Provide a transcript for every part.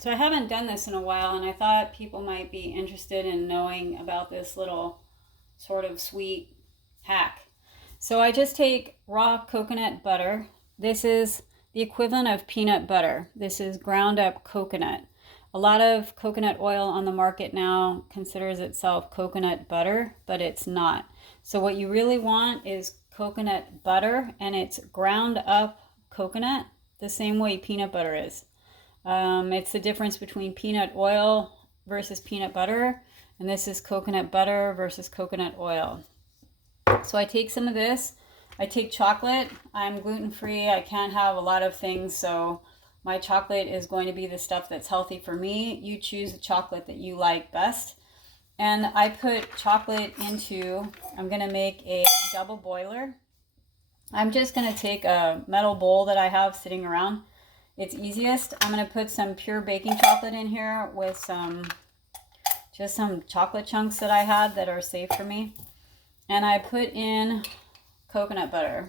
So I haven't done this in a while, and I thought people might be interested in knowing about this little sort of sweet hack. So I just take raw coconut butter. This is the equivalent of peanut butter. This is ground up coconut. A lot of coconut oil on the market now considers itself coconut butter, but it's not. So what you really want is coconut butter, and it's ground up coconut the same way peanut butter is. It's the difference between peanut oil versus peanut butter, and this is coconut butter versus coconut oil. So I take some of this. I take chocolate. I'm gluten free. I can't have a lot of things, so my chocolate is going to be the stuff that's healthy for me. You choose the chocolate that you like best. And I put chocolate into, I'm going to make a double boiler. I'm just going to take a metal bowl that I have sitting around. It's easiest. I'm going to put some pure baking chocolate in here with just some chocolate chunks that I had that are safe for me. And I put in coconut butter.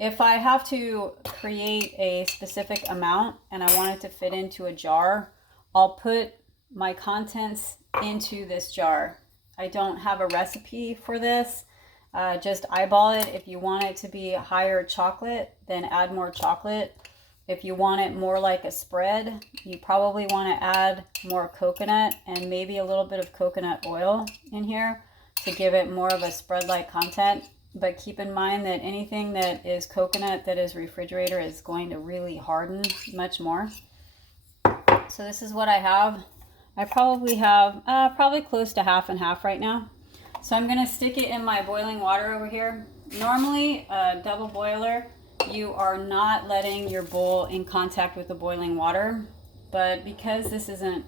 If I have to create a specific amount and I want it to fit into a jar, I'll put my contents into this jar. I don't have a recipe for this. Just eyeball it. If you want it to be higher chocolate, then add more chocolate. If you want it more like a spread, you probably want to add more coconut and maybe a little bit of coconut oil in here to give it more of a spread-like content. But keep in mind that anything that is coconut that is refrigerator is going to really harden much more. So this is what I have. I probably have probably close to half and half right now. So I'm going to stick it in my boiling water over here. Normally, a double boiler, you are not letting your bowl in contact with the boiling water. But because this isn't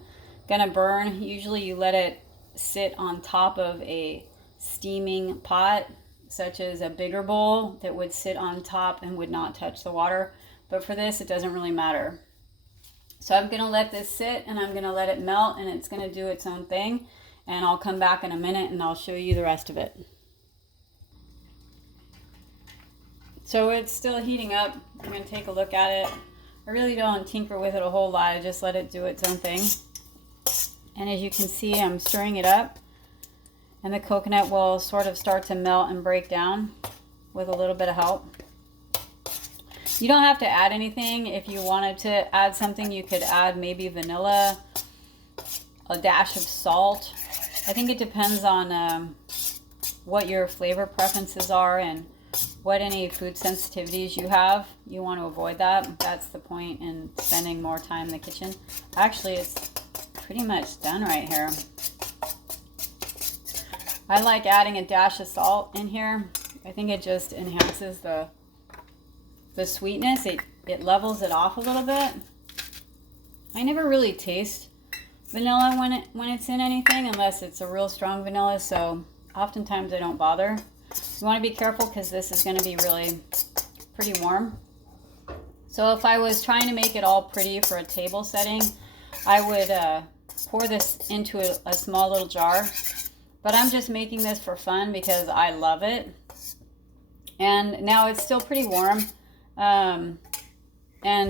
going to burn, usually you let it sit on top of a steaming pot, such as a bigger bowl that would sit on top and would not touch the water. But for this, it doesn't really matter. So I'm going to let this sit and I'm going to let it melt, and it's going to do its own thing. And I'll come back in a minute and I'll show you the rest of it. So it's still heating up. I'm going to take a look at it. I really don't tinker with it a whole lot. I just let it do its own thing. And as you can see, I'm stirring it up. And the coconut will sort of start to melt and break down with a little bit of help. You don't have to add anything. If you wanted to add something, you could add maybe vanilla, a dash of salt. I think it depends on what your flavor preferences are and what any food sensitivities you have. You want to avoid that. That's the point in spending more time in the kitchen. Actually, it's pretty much done right here. I like adding a dash of salt in here. I think it just enhances the sweetness. It levels it off a little bit. I never really taste vanilla when it's in anything unless it's a real strong vanilla, so oftentimes I don't bother. You want to be careful because this is going to be really pretty warm. So if I was trying to make it all pretty for a table setting, I would pour this into a small little jar. But I'm just making this for fun because I love it. And now it's still pretty warm. And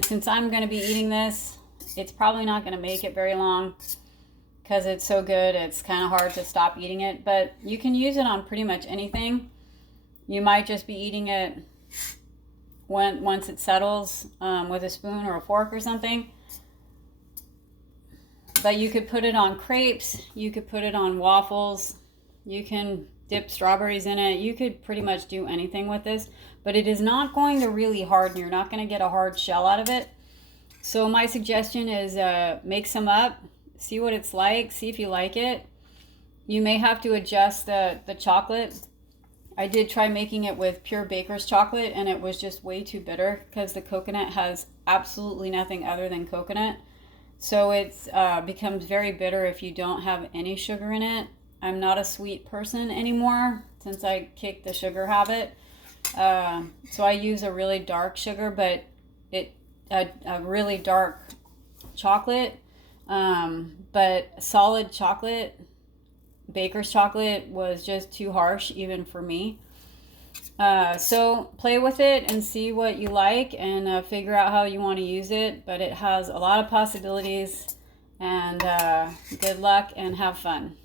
since I'm going to be eating this, it's probably not going to make it very long because it's so good. It's kind of hard to stop eating it. But you can use it on pretty much anything. You might just be eating it once it settles with a spoon or a fork or something. But you could put it on crepes. You could put it on waffles. You can dip strawberries in it. You could pretty much do anything with this. But it is not going to really harden. You're not going to get a hard shell out of it. So my suggestion is make some up. See what it's like. See if you like it. You may have to adjust the chocolate. I did try making it with pure baker's chocolate, and it was just way too bitter because the coconut has absolutely nothing other than coconut. So it becomes very bitter if you don't have any sugar in it. I'm not a sweet person anymore since I kicked the sugar habit. So I use a really dark sugar, but a really dark chocolate. But solid chocolate, baker's chocolate, was just too harsh even for me. So play with it and see what you like, and figure out how you want to use it. But it has a lot of possibilities, and good luck and have fun.